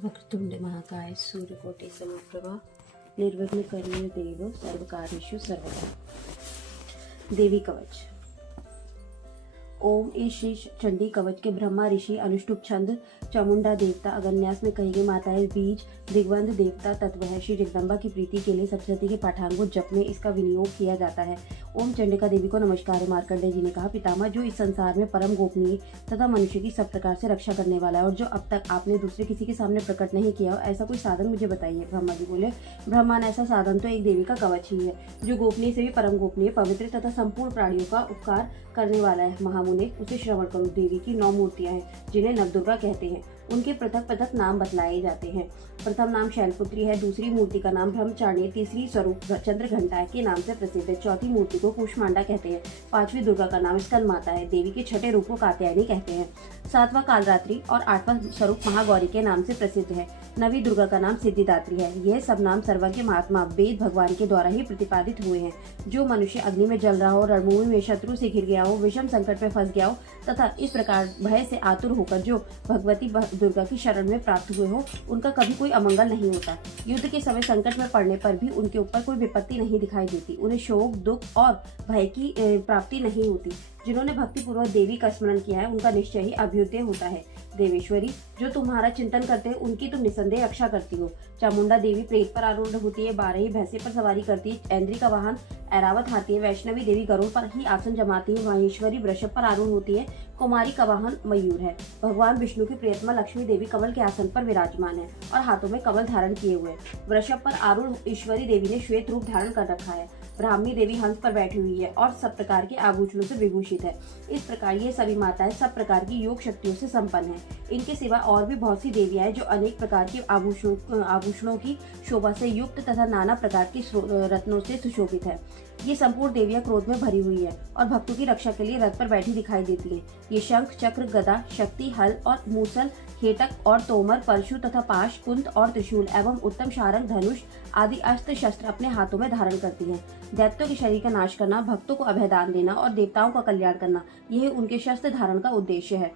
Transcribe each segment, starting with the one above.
वक्रतुंड महाकाय सूर्यकोटि समप्रभा निर्विघ्न करिये देव सर्वकार्येषु सर्वदा। देवी कवच। ओम इस श्री चंडी कवच के ब्रह्मा ऋषि अनुष्टुप छंद चामुंडा देवता अगन्यास में कही गई माताएं बीज दिग्बंध देवता तत्व है। श्री जगदम्बा की प्रीति के लिए सप्तशती के पाठांगों जप में इसका विनियोग किया जाता है। ओम चंडिका देवी को नमस्कार। मार्कंडेय जी ने कहा, पितामह, जो इस संसार में परम गोपनीय तथा मनुष्य की सब प्रकार से रक्षा करने वाला है और जो अब तक आपने दूसरे किसी के सामने प्रकट नहीं किया हो, ऐसा कोई साधन मुझे बताइए। ब्रह्मा जी बोले, ब्रह्मांड, ऐसा साधन तो एक देवी का कवच ही है, जो गोपनीय से भी परम गोपनीय, पवित्र तथा संपूर्ण प्राणियों का उपकार करने वाला है। महामुने, उसे श्रवण करो। देवी की 9 मूर्तियां हैं जिन्हें नवदुर्गा कहते हैं। उनके पृथक पृथक नाम बतलाए जाते हैं। प्रथम नाम शैलपुत्री है, दूसरी मूर्ति का नाम ब्रह्मचारिणी, तीसरी स्वरूप चंद्रघंटा के नाम से प्रसिद्ध है, चौथी मूर्ति को कूष्मांडा कहते हैं, पांचवी दुर्गा का नाम स्कंद माता है, देवी के छठे रूप को कात्यायनी कहते हैं, सातवां कालरात्रि और आठवां स्वरूप महागौरी के नाम से प्रसिद्ध है, नवी दुर्गा का नाम सिद्धिदात्री है। यह सब नाम सर्वज्ञ महात्मा वेद भगवान के द्वारा ही प्रतिपादित हुए हैं। जो मनुष्य अग्नि में जल रहा हो, रणभूमि में शत्रु से घिर गया हो, विषम संकट में फंस गया हो तथा इस प्रकार भय से आतुर होकर जो भगवती दुर्गा की शरण में प्राप्त हुए हो, उनका कभी कोई अमंगल नहीं होता। युद्ध के समय संकट में पड़ने पर भी उनके ऊपर कोई विपत्ति नहीं दिखाई देती। उन्हें शोक, दुख और भय की प्राप्ति नहीं होती। जिन्होंने भक्ति पूर्वक देवी का स्मरण किया है, उनका निश्चय ही अभ्युदय होता है। देवेश्वरी, जो तुम्हारा चिंतन करते हैं, उनकी तुम निसंदेह रक्षा करती हो। चामुंडा देवी प्रेत पर आरूढ़ होती है, 12 भैंसे पर सवारी करती है, ऐन्द्री का वाहन ऐरावत हाथी है, वैष्णवी देवी गरुड़ पर ही आसन जमाती है, महेश्वरी वृषभ पर आरूढ़ होती है, कुमारी का वाहन मयूर है। भगवान विष्णु की प्रियतमा लक्ष्मी देवी कमल के आसन पर विराजमान है और हाथों में कमल धारण किए हुए। वृषभ पर आरूढ़ ईश्वरी देवी ने श्वेत रूप धारण कर रखा है। ब्राह्मी देवी हंस पर बैठी हुई है और सब प्रकार के आभूषणों से विभूषित है। इस प्रकार ये सभी माताएं सब प्रकार की योग शक्तियों से संपन्न हैं। इनके सिवा और भी बहुत सी देवियां हैं जो अनेक प्रकार के आभूषणों की शोभा से युक्त तथा नाना प्रकार के रत्नों से सुशोभित है। ये संपूर्ण देवियां क्रोध में भरी हुई है और भक्तों की रक्षा के लिए रथ पर बैठी दिखाई देती हैं। ये शंख, चक्र, गदा, शक्ति, हल और मूसल, हेटक और तोमर, परशु तथा पाश, कुंत और त्रिशूल एवं उत्तम शारंग, धनुष आदि अस्त्र शस्त्र अपने हाथों में धारण करती हैं। दैत्यों के शरीर का नाश करना, भक्तों को अभयदान देना और देवताओं का कल्याण करना, यह उनके शस्त्र धारण का उद्देश्य है।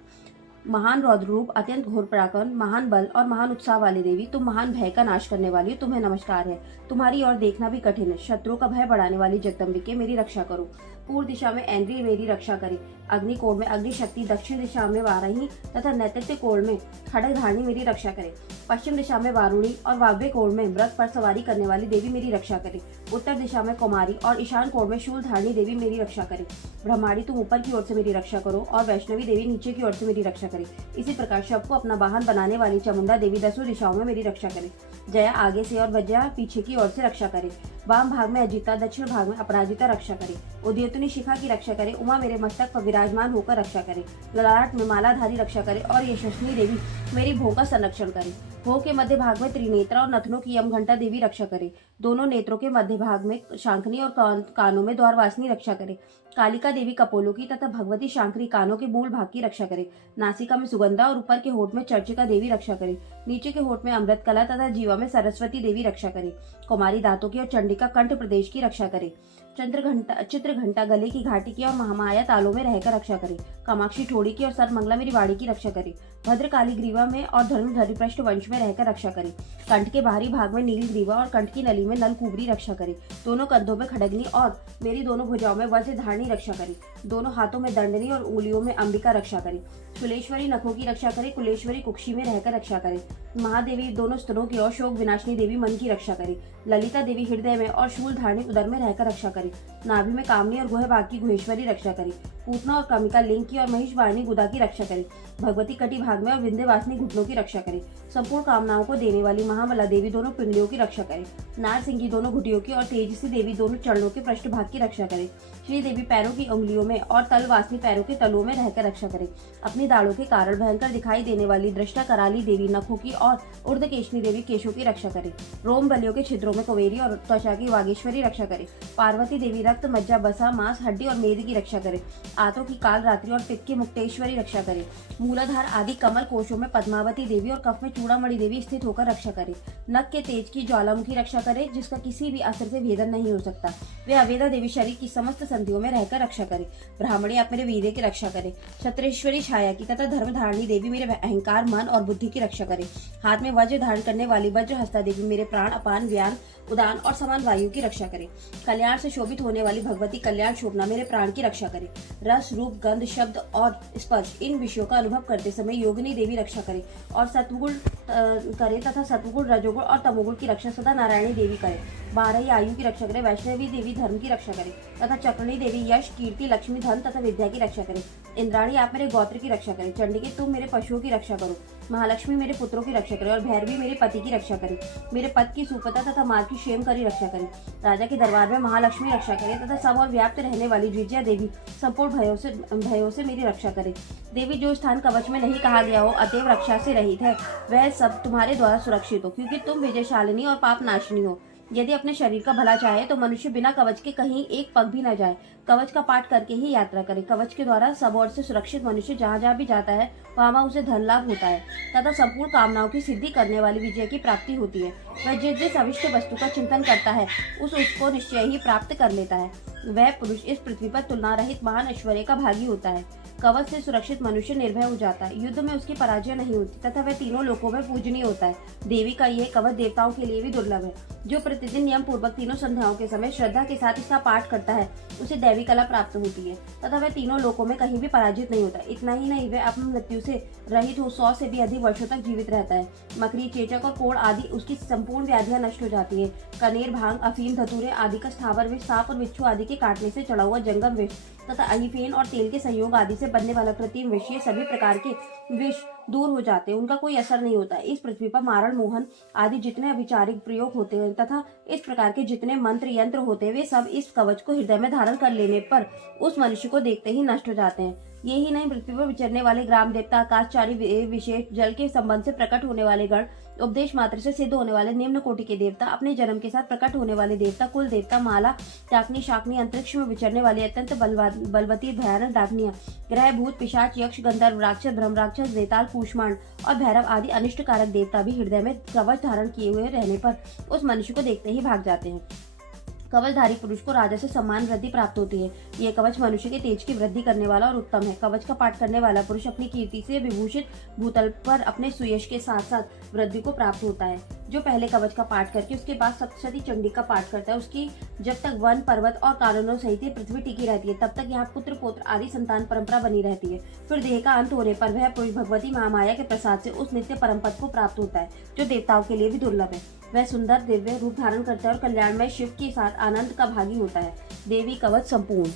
महान रौद्र रूप, अत्यंत घोर पराक्रम, महान बल और महान उत्साह वाली देवी, तुम महान भय का नाश करने वाली हो, तुम्हें नमस्कार है। तुम्हारी ओर देखना भी कठिन है। शत्रुओं का भय बढ़ाने वाली जगदम्बिके, मेरी रक्षा करो। पूर्व दिशा में ऐन्द्री मेरी रक्षा करे। अग्नि कोण में अग्नि शक्ति, दक्षिण दिशा में वाराही तथा नैत्य कोण में खड्गधारिणी मेरी रक्षा करे। पश्चिम दिशा में वारुणी और वाव्य कोण में व्रत पर सवारी करने वाली देवी मेरी रक्षा करे। उत्तर दिशा में कुमारी और ईशान कोण में शूलधारिणी देवी मेरी रक्षा करे। ब्रह्माणी, तुम ऊपर की ओर से मेरी रक्षा करो और वैष्णवी देवी नीचे की ओर से मेरी रक्षा करे। इसी प्रकार शव को अपना वाहन बनाने वाली चामुंडा देवी 10 दिशाओं में मेरी रक्षा करे। जया आगे से और वज्या पीछे की ओर से रक्षा करे। वाम भाग में अजिता, दक्षिण भाग में अपराजिता रक्षा करे। उदयतनी शिखा की रक्षा करे। उमा मेरे मस्तक पर विराजमान होकर रक्षा करे। ललाट में मालाधारी रक्षा करे और यशस्वी देवी मेरी भोग का संरक्षण करे। भोग के मध्य भाग में त्रिनेत्रा और नथनों की यमघंटा देवी रक्षा करे। दोनों नेत्रों के मध्य भाग में शांखनी और कानों में द्वारवासिनी रक्षा करे। कालिका देवी कपोलों की तथा भगवती शांकरी कानों के मूल भाग की रक्षा करे। नासिका में सुगंधा और ऊपर के होठ में चर्चिका देवी रक्षा करे। नीचे के होठ में अमृत कला तथा जीवा में सरस्वती देवी रक्षा करे। कुमारी दांतों की और चंडिका कंठ प्रदेश की रक्षा करे। चित्रघंटा गले की घाटी की और महामाया तालों में रहकर रक्षा करे। कामाक्षी ठोड़ी की और सर्वमंगला मेरी वाणी की रक्षा करे। भद्रकाली ग्रीवा में और धनुर्धरी पृष्ठ वंश में रहकर रक्षा करे। कंठ के बाहरी भाग में नील ग्रीवा और कंठ की नली में नल कुबरी रक्षा करे। दोनों कंधों में खड़गनी और मेरी दोनों भुजाओं में वज्र धारणी रक्षा करे। दोनों हाथों में दंडनी और उंगलियों में अंबिका रक्षा करे। कुलेश्वरी नखों की रक्षा करे। कुलेश्वरी कुक्षी में रहकर रक्षा करे। महादेवी दोनों स्तनों की और शोक विनाशिनी देवी मन की रक्षा करे। ललिता देवी हृदय में और शूलधारिणी उदर में रहकर रक्षा करे। नाभि में कामनी और गुह भाग की गुहेश्वरी रक्षा करे। पूतना और कामिका लिंग की और महिषवाहिनी गुदा की रक्षा करे। भगवती कटी भाग में और विंध्यवासिनी घुटनों की रक्षा करे। संपूर्ण कामनाओं को देने वाली महाबला देवी दोनों पिंडलियों की रक्षा करे। नार सिंह दोनों घुटियों की और तेजसी देवी दोनों चरणों के पृष्ठ भाग की रक्षा करे। श्री देवी पैरों की उंगलियों में और तलवासिनी पैरों के तलुओं में रहकर रक्षा करे। अपनी दाढ़ों के कारण भयंकर दिखाई देने वाली दृष्टा कराली देवी नखों की और ऊर्ध्वकेशनी देवी केशों की रक्षा करे। रोम बलियों के छिद्रों में कुबेरी और त्वचा की वागेश्वरी रक्षा करे। पार्वती देवी रक्त, मज्जा, बसा, मांस, हड्डी और मेद की रक्षा करे। आंतों की काल रात्रि और पित्त की मुक्तेश्वरी रक्षा करे। मूलाधार आदि कमल कोशों में पद्मावती देवी और कफ में चूड़ामणि देवी स्थित होकर रक्षा करे। नख के तेज की ज्वालामुखी रक्षा करे, जिसका किसी भी असर से भेदन नहीं हो सकता। वे अवेदा देवी शरीर की समस्त संधियों में रहकर रक्षा करे। ब्राह्मणी आप मेरे वीर्य की रक्षा करे। क्षत्रेश्वरी छाया की तथा धर्म धारणी देवी मेरे अहंकार, मन और बुद्धि की रक्षा करे। हाथ में वज्र धारण करने वाली वज्र हस्ता देवी मेरे प्राण, अपान, व्यान, उदान और समान वायु की रक्षा करे। कल्याण से शोभित होने वाली भगवती कल्याण शोभना मेरे प्राण की रक्षा करे। रस, रूप, गंध, शब्द और स्पर्श इन विषयों का अनुभव करते समय योगिनी देवी रक्षा करे और सत्वगुण करे तथा सत्वगुण, रजोगुण और तमोगुण की रक्षा सदा नारायणी देवी करे। 12 आयु की रक्षा करे। वैष्णवी देवी धर्म की रक्षा करे तथा चक्रणी देवी यश, कीर्ति, लक्ष्मी, धन तथा विद्या की रक्षा करे। इंद्राणी आप मेरे गोत्र की रक्षा करे। चंडिके तुम मेरे पशुओं की रक्षा करो। महालक्ष्मी मेरे पुत्रों की रक्षा करे और भैरवी मेरे पति की रक्षा करे। मेरे पद की सुपता तथा मार्ग की क्षेम करी रक्षा करे। राजा के दरबार में महालक्ष्मी रक्षा करे तथा सब और व्याप्त रहने वाली द्विजया देवी संपूर्ण भयों से मेरी रक्षा करे। देवी जो स्थान कवच में नहीं कहा गया हो अतएव रक्षा से रहित है, वह सब तुम्हारे द्वारा सुरक्षित हो, क्योंकि तुम विजयशालिनी और पाप नाशिनी हो। यदि अपने शरीर का भला चाहे तो मनुष्य बिना कवच के कहीं एक पग भी न जाए। कवच का पाठ करके ही यात्रा करे। कवच के द्वारा सब ओर से सुरक्षित मनुष्य जहाँ जहाँ भी जाता है वहाँ उसे धन लाभ होता है तथा संपूर्ण कामनाओं की सिद्धि करने वाली विजय की प्राप्ति होती है। वह जिस अविष्ट वस्तु का चिंतन करता है उसको निश्चय ही प्राप्त कर लेता है। वह पुरुष इस पृथ्वी पर तुलना रहित महान ऐश्वर्य का भागी होता है। कवच से सुरक्षित मनुष्य निर्भय हो जाता है। युद्ध में उसकी पराजय नहीं होती तथा वह तीनों लोकों में पूजनीय होता है। देवी का यह कवच देवताओं के लिए भी दुर्लभ है। जो प्रतिदिन नियम पूर्वक तीनों संध्याओं के समय श्रद्धा के साथ इसका पाठ करता है उसे दैवी कला प्राप्त होती है तथा वह तीनों लोकों में कहीं भी पराजित नहीं होता। इतना ही नहीं, वह अपनी मृत्यु से रहित हो 100 से भी अधिक वर्षों तक जीवित रहता है। मकड़ी, चेचक और कोढ़ आदि उसकी संपूर्ण व्याधियां नष्ट हो जाती है। कनेर, भांग, अफीम, धतूरे आदि का स्थावर विष, सांप और बिच्छू आदि के काटने से चढ़ा हुआ जंगम विष तथा अहिफेन और तेल के संयोग आदि से बनने वाला कृत्रिम विष, ये सभी प्रकार के विष दूर हो जाते हैं, उनका कोई असर नहीं होता। इस पृथ्वी पर मारण, मोहन आदि जितने अभिचारिक प्रयोग होते हैं तथा इस प्रकार के जितने मंत्र यंत्र होते हैं वे सब इस कवच को हृदय में धारण कर लेने पर उस मनुष्य को देखते ही नष्ट हो जाते हैं। यही नहीं, पृथ्वी पर विचरने वाले ग्राम देवता, आकाशचारी, विशेष जल के संबंध से प्रकट होने वाले गण, उपदेश मात्र से सिद्ध होने वाले निम्न कोटि के देवता, अपने जन्म के साथ प्रकट होने वाले देवता, कुल देवता, माला, टाकनी, शाकनी, अंतरिक्ष में विचरने वाली अत्यंत बलवती भयानक डाकनियां, ग्रह, भूत, पिशाच, यक्ष, गंधर्व, राक्षस, ब्रह्म राक्षस, देताल, कूष्मांड और भैरव आदि अनिष्ट कारक देवता भी हृदय में कवच धारण किए हुए रहने पर उस मनुष्य को देखते ही भाग जाते हैं। कवचधारी पुरुष को राजा से सम्मान वृद्धि प्राप्त होती है। यह कवच मनुष्य के तेज की वृद्धि करने वाला और उत्तम है। कवच का पाठ करने वाला पुरुष अपनी कीर्ति से विभूषित भूतल पर अपने सुयश के साथ साथ वृद्धि को प्राप्त होता है। जो पहले कवच का पाठ करके उसके बाद सप्तशती चंडी का पाठ करता है, उसकी जब तक वन, पर्वत और कानूनों सहित पृथ्वी टिकी रहती है तब तक यहाँ पुत्र, पौत्र आदि संतान परंपरा बनी रहती है। फिर देह का अंत होने पर वह पुरुष भगवती महामाया के प्रसाद से उस नित्य परम पद को प्राप्त होता है जो देवताओं के लिए भी दुर्लभ है। वह सुंदर दिव्य रूप धारण करता है और कल्याणमय शिव के साथ आनंद का भागी होता है। देवी कवच संपूर्ण।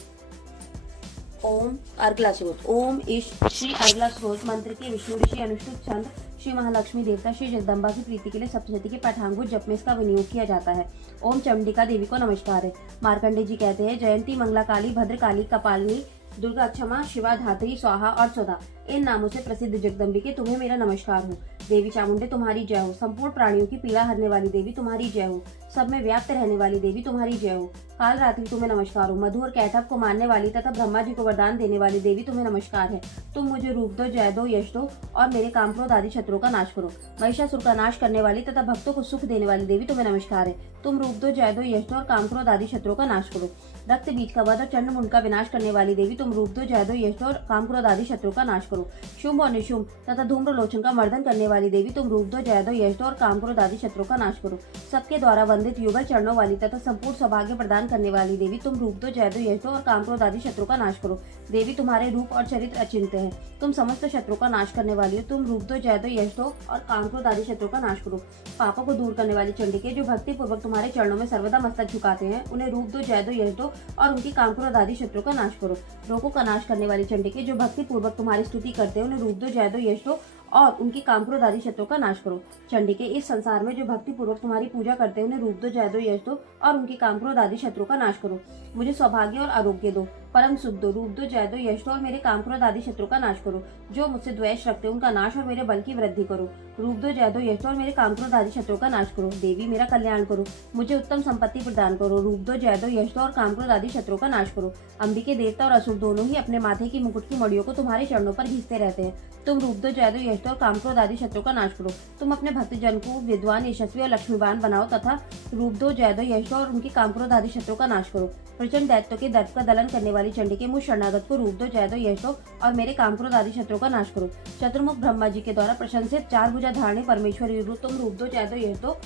ओम अर्गला स्रोत। ओम ईश श्री अर्गला स्रोत मंत्र के विष्णु ऋषि अनुष्ठुप छंद श्री महालक्ष्मी देवता श्री जगदम्बा की प्रीति के लिए सप्तशती के पाठांगुत जप में इसका विनियोग किया जाता है। ओम चंडिका देवी को नमस्कार है। मार्कंडे जी कहते हैं, जयंती, मंगला काली, भद्रकाली, कपालिनी, दुर्गा, क्षमा, शिवा, धात्री, स्वाहा और स्वधा इन नामों से प्रसिद्ध जगदम्बिके तुम्हें मेरा नमस्कार हो। देवी चामुंडे तुम्हारी जय हो। संपूर्ण प्राणियों की पीड़ा हरने वाली देवी तुम्हारी जय हो। सब में व्याप्त रहने वाली देवी तुम्हारी जय हो। काल रात्रि तुम्हें नमस्कार हो। मधु और कैटभ को मारने वाली तथा ब्रह्मा जी को वरदान देने वाली देवी तुम्हें नमस्कार है। तुम मुझे रूप दो, जय दो, यश दो और मेरे काम क्रोध आदि शत्रुओं का नाश करो। महिषासुर का नाश करने वाली तथा भक्तों को सुख देने वाली देवी तुम्हें नमस्कार है। तुम रूप दो, जय दो, यश दो और काम क्रोध आदि शत्रुओं का नाश करो। रक्त बीज का वध और चंड मुंड का विनाश करने वाली देवी तुम रूप दो, जय दो, यश दो और काम क्रोध आदि शत्रुओं का नाश करो। शुंभ और निशुंभ तथा धूम्रलोचन का मर्दन करने वाली देवी तुम रूप दो, जय दो, यश दो और काम क्रोध आदि शत्रुओं का नाश करो। सबके द्वारा वंदित युगल चरणों वाली तथा संपूर्ण सौभाग्य प्रदान करने वाली देवी तुम रूप दो, जय दो, यश दो और काम क्रोध आदि शत्रु का नाश करो। देवी तुम्हारे रूप और चरित्र अचिंत्य है। तुम समस्त शत्रु का नाश करने वाली हो। तुम रूप दो, जय दो, यश दो और काम क्रोध आदि शत्रु का नाश करो। पापों को दूर करने वाली चंडिके जो भक्ति पूर्वक तुम्हारे चरणों में सर्वदा मस्तक झुकाते हैं, उन्हें रूप दो, जय दो, यश दो और उनकी काम क्रोध आदि शत्रु का नाश करो। रोगों का नाश करने वाली चंडिके जो भक्ति पूर्वक तुम्हारी स्तुति करते हैं, उन्हें रूप दो, जय दो, यश दो और उनकी काम क्रोध आदि शत्रुओं का नाश करो। चंडिके इस संसार में जो भक्ति पूर्वक तुम्हारी पूजा करते हैं, उन्हें रूप दो, जय दो, यश दो और उनकी काम क्रोध आदि शत्रुओं का नाश करो। मुझे सौभाग्य और आरोग्य दो, परम सुख दो, रूप दो, जय दो, यश दो और मेरे काम क्रोध आदि शत्रुओं का नाश करो। जो मुझसे द्वेष रखते हैं उनका नाश और मेरे बल की वृद्धि करो। रूप दो, जय दो, यश दो और मेरे काम क्रोध आदि शत्रुओं का नाश करो। देवी मेरा कल्याण करो, मुझे उत्तम संपत्ति प्रदान करो। रूप दो, जय दो, यश दो और काम क्रोध आदि शत्रुओं का नाश करो। अंबिके देवता और असुर दोनों ही अपने माथे की मुकुट की मड़ियों को तुम्हारे चरणों पर घिसते रहते हैं। तुम रूप दो, जय दो, यश दो और काम क्रोध आदि शत्रुओं का नाश करो। तुम अपने भक्तजन को विद्वान, यशस्वी और लक्ष्मीवान बनाओ तथा रूप दो, जय दो, यश दो और उनकी काम क्रोध आदि शत्रुओं का नाश करो। प्रचंड दैत्यों के दर्प का दलन करने वाली चंडी के मुझ शरणागत को रूप दो, जय दो, यश दो और मेरे कामक्रोध आदि शत्रुओं का नाश करो। चतुर्मुख ब्रह्मा जी के द्वारा प्रशंसित चार भुजा धारणी परमेश्वरी तुम रूप दो, जय दो, यश दो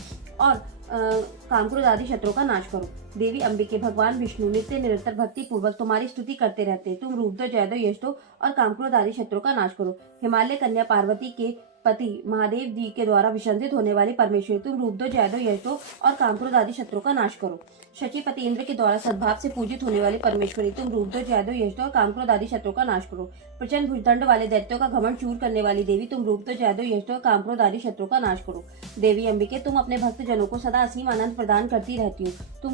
और कामक्रोध आदि शत्रुओं का नाश करो। देवी अंबिके भगवान विष्णु नित्य निरंतर भक्ति पूर्वक तुम्हारी स्तुति करते रहते हैं। तुम रूप दो, जय दो, यश दो और कामक्रोध आदि शत्रुओं का नाश करो। हिमालय कन्या पार्वती के पति महादेव जी के द्वारा विसर्जित होने वाली परमेश्वरी तुम रूप दो, जय दो, यश दो और कामक्रोध आदि शत्रुओं का नाश करो। शचीपति इंद्र के द्वारा सद्भाव से पूजित होने वाली परमेश्वरी तुम रूप दो, जय दो, यश दो और कामक्रोध आदि शत्रुओं का नाश करो। प्रचंड भुजदंड वाले दैत्यों का घमंड चूर करने वाली देवी तुम रूप दो, जय दो, यश दो और कामक्रोध आदि शत्रुओं का नाश करो। देवी अंबिके तुम अपने भक्त जनों को सदा असीम आनंद प्रदान करती रहती हो। तुम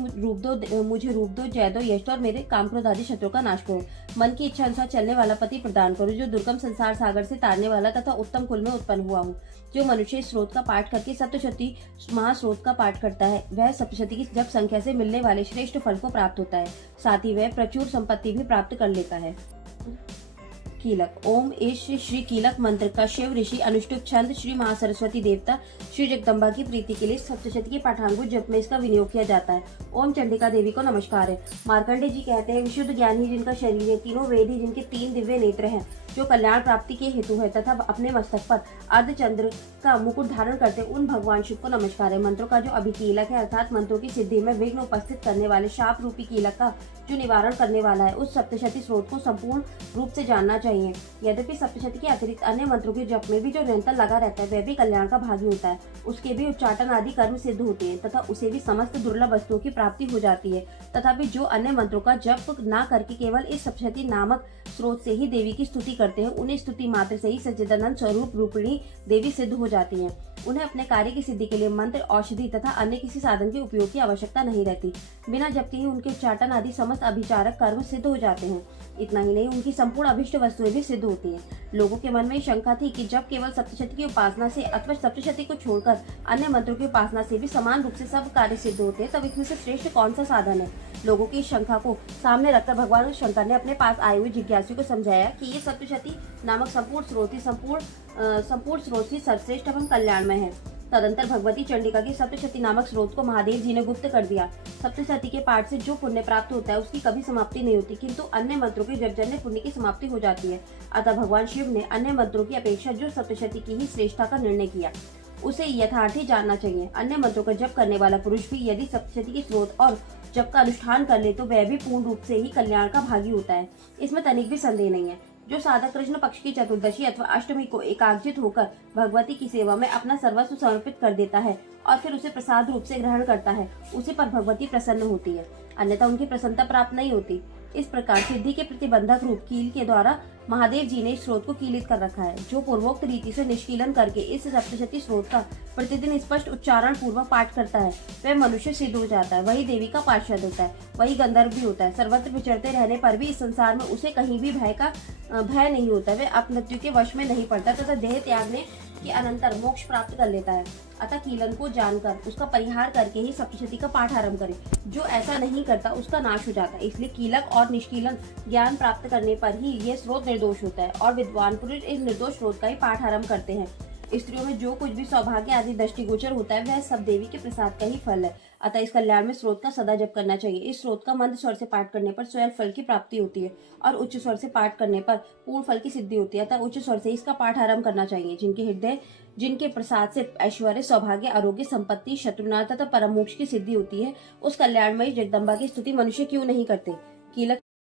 मुझे रूप दो, जय दो, यश दो और मेरे कामक्रोध आदि शत्रुओं का नाश करो। मन की इच्छा अनुसार चलने वाला पति प्रदान करो, जो दुर्गम संसार सागर से तारने वाला तथा उत्तम कुल में उत्पन्न हुआ हूँ। जो मनुष्य इस स्रोत का पाठ करके सप्तशती महास्रोत का पाठ करता है, वह सप्तशती की जप संख्या से मिलने वाले श्रेष्ठ फल को प्राप्त होता है। साथ ही वह प्रचुर संपत्ति भी प्राप्त कर लेता है। कीलक। ओम इस श्री कीलक मंत्र का शिव ऋषि अनुष्टुप छंद श्री महासरस्वती देवता श्री जगदम्बा की प्रीति के लिए सप्तशती के पाठांगुत जप में इसका विनियोग किया जाता है। ओम चंडिका देवी को नमस्कार है। मार्कंडे जी कहते हैं, विशुद्ध ज्ञान ही जिनका शरीर है, तीनों वेद ही जिनके तीन दिव्य नेत्र हैं, जो कल्याण प्राप्ति के हेतु है तथा अपने मस्तक पर अर्धचंद्र का मुकुट धारण करते उन भगवान शिव को नमस्कार है। मंत्रों का जो अभिकीलक है अर्थात मंत्रों की सिद्धि में विघ्न उपस्थित करने वाले शाप रूपी कीलक का जो निवारण करने वाला है, उस सप्तशती स्रोत को संपूर्ण रूप से जानना चाहिए। यद्यपि सप्तशती के अतिरिक्त अन्य मंत्रों के जप में भी जो निरंतर लगा रहता है वह भी कल्याण का भागी होता है। उसके भी उच्चाटन आदि कर्म सिद्ध होते हैं तथा उसे भी समस्त दुर्लभ वस्तुओं की प्राप्ति हो जाती है। तथापि जो अन्य मंत्रों का जप न करके केवल इस सप्तशती नामक स्रोत से ही देवी की स्तुति करते हैं, उन्हें स्तुति मात्र से ही सच्चिदानंद स्वरूप रूपिणी देवी सिद्ध हो जाती है। उन्हें अपने कार्य की सिद्धि के लिए मंत्र, औषधि तथा अन्य किसी साधन के उपयोग की आवश्यकता नहीं रहती। बिना जप के ही उनके उच्चाटन आदि समस्त अभिचारक कर्म सिद्ध हो जाते हैं। इतना ही नहीं, उनकी संपूर्ण अभिष्ट वस्तुएं भी सिद्ध होती हैं। लोगों के मन में शंका थी कि जब केवल सप्तशती की उपासना से अथवा सप्तशती को छोड़कर अन्य मंत्रों की उपासना से भी समान रूप से सब कार्य सिद्ध होते हैं, तब इसमें से श्रेष्ठ कौन सा साधन है। लोगों की शंका को सामने रखकर भगवान शंकर ने अपने पास आए हुए जिज्ञासु को समझाया कि ये सप्तशती नामक संपूर्ण स्रोत ही सर्वश्रेष्ठ एवं कल्याणमय है। तदंतर भगवती चंडिका की सप्तशती नामक स्रोत को महादेव जी ने गुप्त कर दिया। सप्तशती के पाठ से जो पुण्य प्राप्त होता है उसकी कभी समाप्ति नहीं होती, किंतु अन्य मंत्रों के जप जन्य पुण्य की समाप्ति हो जाती है। अतः भगवान शिव ने अन्य मंत्रों की अपेक्षा जो सप्तशती की ही श्रेष्ठता का निर्णय किया, उसे यथार्थ ही जानना चाहिए। अन्य मंत्रों का जप करने वाला पुरुष भी यदि सप्तशती की स्रोत और जप का अनुष्ठान कर ले तो वह भी पूर्ण रूप से ही कल्याण का भागी होता है। इसमें तनिक भी संदेह नहीं है। जो साधक कृष्ण पक्ष की चतुर्दशी अथवा अष्टमी को एकाग्रचित होकर भगवती की सेवा में अपना सर्वस्व समर्पित कर देता है और फिर उसे प्रसाद रूप से ग्रहण करता है, उसी पर भगवती प्रसन्न होती है, अन्यथा उनकी प्रसन्नता प्राप्त नहीं होती। इस प्रकार सिद्धि के प्रतिबंधक रूप कील के द्वारा महादेव जी ने इस स्रोत को कीलित कर रखा है। जो पूर्वोक्त रीति से निष्कीलन करके इस सप्तशती स्रोत का प्रतिदिन स्पष्ट उच्चारण पूर्वक पाठ करता है, वह मनुष्य सिद्ध हो जाता है, वही देवी का पार्षद होता है, वही गंधर्व भी होता है। सर्वत्र विचरते रहने पर भी इस संसार में उसे कहीं भी भय नहीं होता। वह अपमृत्यु के वश में नहीं पड़ता तथा देह त्यागने के अनंतर मोक्ष प्राप्त कर लेता है। अतः कीलन को जानकर उसका परिहार करके ही सप्तशती का पाठ आरंभ करे। जो ऐसा नहीं करता उसका नाश हो जाता है। इसलिए कीलक और निष्कीलन ज्ञान प्राप्त करने पर ही यह स्रोत निर्दोष होता है और विद्वान पुरुष इस निर्दोष स्रोत का ही पाठ आरंभ करते हैं। स्त्रियों में जो कुछ भी सौभाग्य आदि दृष्टिगोचर होता है वह सब देवी के प्रसाद का ही फल है। अतः इस कल्याण में स्रोत का सदा जप करना चाहिए। इस स्रोत का मंद स्वर से पाठ करने पर स्वयं फल की प्राप्ति होती है और उच्च स्वर से पाठ करने पर पूर्ण फल की सिद्धि होती है। अतः उच्च स्वर से इसका पाठ आरंभ करना चाहिए। जिनके प्रसाद से ऐश्वर्य, सौभाग्य, आरोग्य, संपत्ति, शत्रुनाश तथा परम मोक्ष की सिद्धि होती है, उस कल्याणमयी जगदम्बा की स्तुति मनुष्य क्यों नहीं करते। कीलक